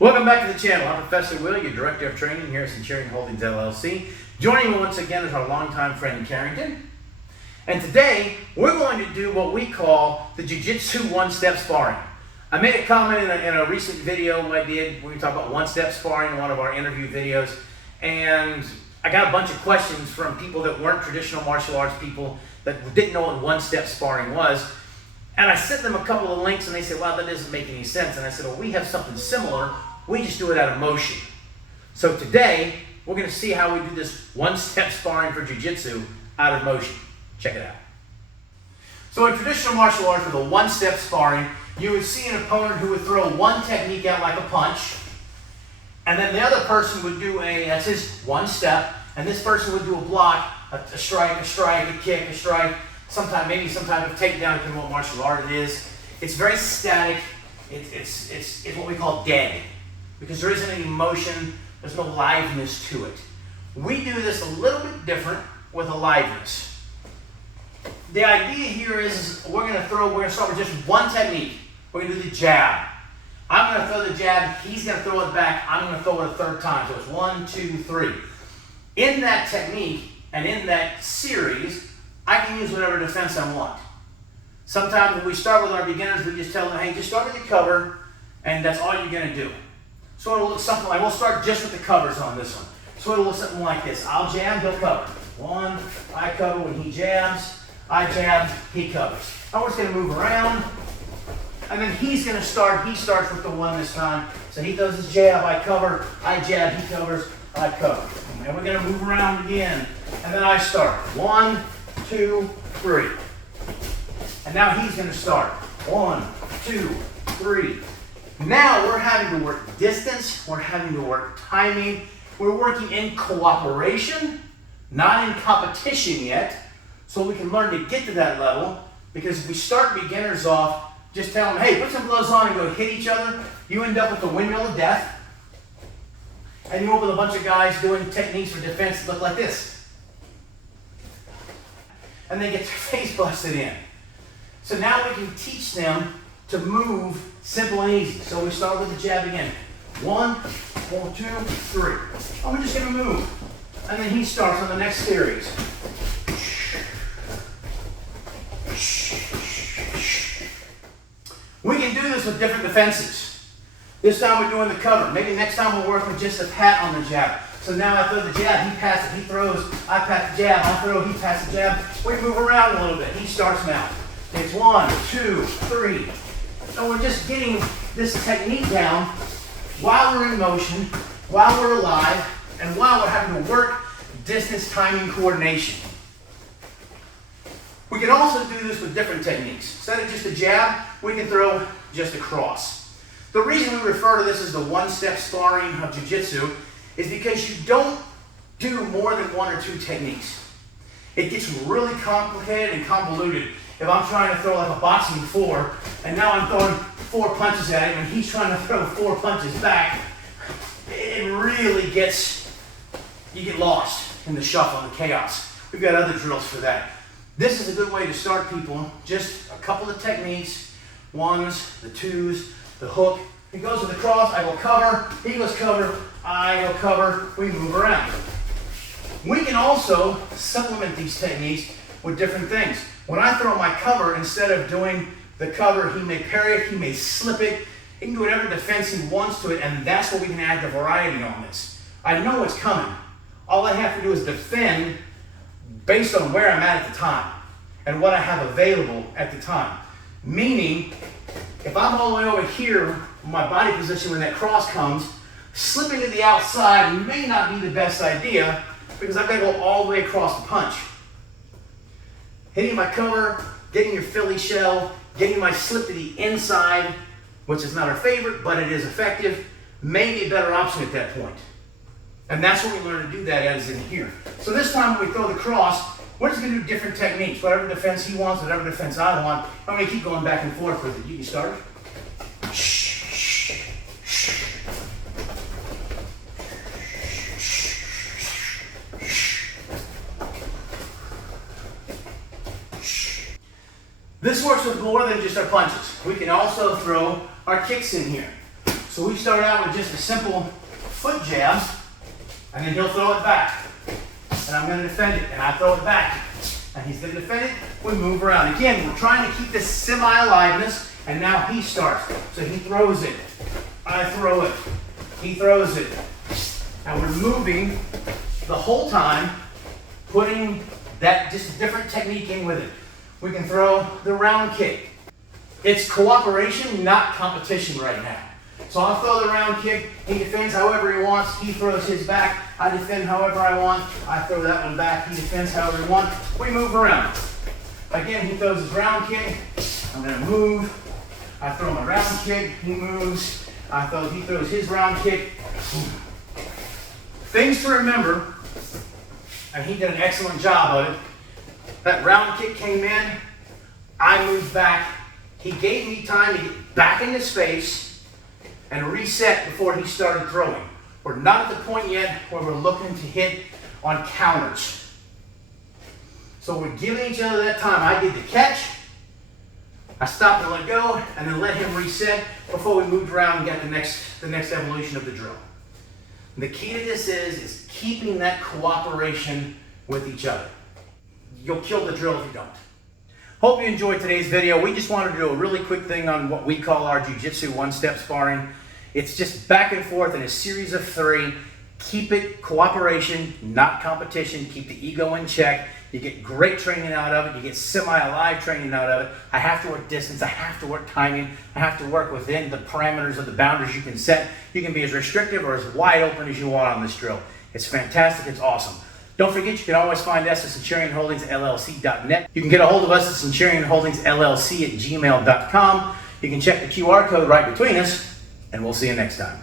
Welcome back to the channel. I'm Professor Will, your Director of Training here at Centurion Holdings LLC. Joining me once again is our longtime friend Carrington. And today, we're going to do what we call the Jiu Jitsu One Step Sparring. I made a comment in a recent video I did where we talked about One Step Sparring in one of our interview videos. And I got a bunch of questions from people that weren't traditional martial arts people that didn't know what One Step Sparring was. And I sent them a couple of links and they said, wow, that doesn't make any sense. And I said, well, we have something similar. We just do it out of motion. So today, we're going to see how we do this one-step sparring for Jiu-Jitsu out of motion. Check it out. So in traditional martial arts with a one-step sparring, you would see an opponent who would throw one technique out like a punch, and then the other person would do that's his one step, and this person would do a block, a strike, a kick, a strike, maybe some type of takedown, depending on what martial art it is. It's very static. It's what we call dead, because there isn't any motion, there's no liveness to it. We do this a little bit different with aliveness. The idea here is we're going to start with just one technique. We're going to do the jab. I'm going to throw the jab, he's going to throw it back, I'm going to throw it a third time. So it's 1, 2, 3. In that technique and in that series, I can use whatever defense I want. Sometimes when we start with our beginners, we just tell them, hey, just start with the cover, and that's all you're going to do. So it'll look something like, we'll start just with the covers on this one. So it'll look something like this. I'll jab, he'll cover. One, I cover when he jabs, I jab, he covers. Now we're just going to move around, and then he's going to start, he starts with the one this time. So he throws his jab, I cover, I jab, he covers, I cover. And we're going to move around again, and then I start. 1, 2, 3. And now he's going to start. 1, 2, 3. Now we're having to work distance, we're having to work timing, we're working in cooperation, not in competition yet, so we can learn to get to that level, because if we start beginners off, just tell them, hey, put some gloves on and go hit each other, you end up with the windmill of death, and you end up with a bunch of guys doing techniques for defense that look like this. And they get their face busted in. So now we can teach them to move simple and easy. So we start with the jab again. 1, 2, 3. And we're just going to move. And then he starts on the next series. We can do this with different defenses. This time we're doing the cover. Maybe next time we'll work with just a pat on the jab. So now I throw the jab, he passes, he throws, I pat the jab, I throw, he passes the jab. We move around a little bit. He starts now. It's 1, 2, 3. And we're just getting this technique down while we're in motion, while we're alive, and while we're having to work distance, timing, coordination. We can also do this with different techniques. Instead of just a jab, we can throw just a cross. The reason we refer to this as the one-step sparring of Jiu-Jitsu is because you don't do more than 1 or 2 techniques. It gets really complicated and convoluted. If I'm trying to throw like a boxing 4, and now I'm throwing 4 punches at him, and he's trying to throw 4 punches back, it really you get lost in the shuffle and the chaos. We've got other drills for that. This is a good way to start people. Just a couple of techniques. 1s, the 2s, the hook. He goes with the cross, I go cover, he goes cover, I go cover, we move around. We can also supplement these techniques with different things. When I throw my cover, instead of doing the cover, he may parry it, he may slip it, he can do whatever defense he wants to it, and that's where we can add the variety on this. I know what's coming. All I have to do is defend based on where I'm at the time and what I have available at the time. Meaning, if I'm all the way over here, my body position when that cross comes, slipping to the outside may not be the best idea because I've got to go all the way across the punch. Hitting my cover, getting your Philly shell, getting my slip to the inside, which is not our favorite, but it is effective, may be a better option at that point. And that's what we learn to do that as in here. So this time when we throw the cross, we're just going to do different techniques. Whatever defense he wants, whatever defense I want. I'm going to keep going back and forth with it. You can start. This works with more than just our punches. We can also throw our kicks in here. So we start out with just a simple foot jab, and then he'll throw it back. And I'm going to defend it, and I throw it back. And he's going to defend it. We move around. Again, we're trying to keep this semi-aliveness, and now he starts. So he throws it. I throw it. He throws it. And we're moving the whole time, putting that just different technique in with it. We can throw the round kick. It's cooperation, not competition right now. So I'll throw the round kick. He defends however he wants. He throws his back. I defend however I want. I throw that one back. He defends however he wants. We move around. Again, he throws his round kick. I'm going to move. I throw my round kick. He moves. He throws his round kick. Things to remember, and he did an excellent job of it. That round kick came in. I moved back. He gave me time to get back into space and reset before he started throwing. We're not at the point yet where we're looking to hit on counters. So we're giving each other that time. I did the catch, I stopped and let go, and then let him reset before we moved around and got the next evolution of the drill. The key to this is keeping that cooperation with each other. You'll kill the drill if you don't. Hope you enjoyed today's video. We just wanted to do a really quick thing on what we call our Jiu Jitsu one-step sparring. It's just back and forth in a series of 3. Keep it cooperation, not competition. Keep the ego in check. You get great training out of it. You get semi-alive training out of it. I have to work distance. I have to work timing. I have to work within the parameters of the boundaries you can set. You can be as restrictive or as wide open as you want on this drill. It's fantastic. It's awesome. Don't forget, you can always find us at CenturionHoldingsLLC.net. You can get a hold of us at CenturionHoldingsLLC@gmail.com. You can check the QR code right between us, and we'll see you next time.